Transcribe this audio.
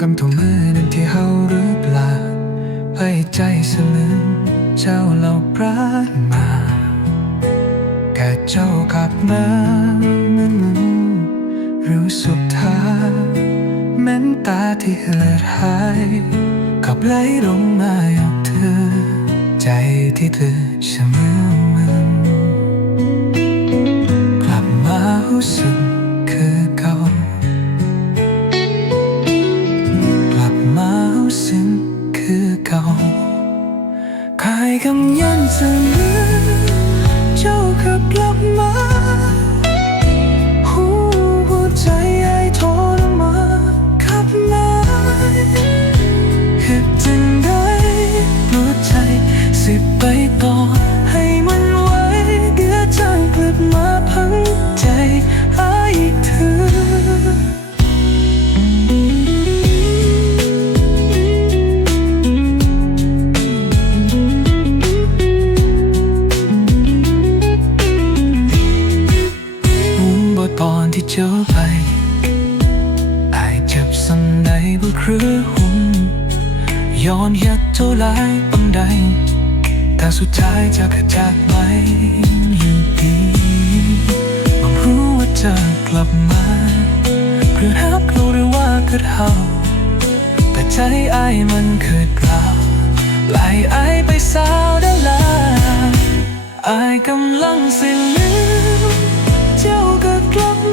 คู่มือนั้นที่เฮาหรือเปล่าให้ใจสลืมเจ้าเหล่าปราณมาแค่เจ้าขับมารู้สุดท้ายแม้นตาที่เหือดหายกับไหลลงมาอย่างเธอ ใจที่เธอเสมอมันกลับมารู้สึก ใคร ที่เจอไปอเจ็บสันใดบ่ครือหุ่นย้อนเหตุเท่าไรปังใด แต่สุดท้ายจะกระจากไปอยู่ดีบ่รู้ว่าจะกลับมาเพื่อฮักเราหรือว่าเกิดเฮาแต่ใจไอมันเกิดกล่าวไล่อไปสาวได้ลาอกำลังสิลืมเจ้าก็กลับ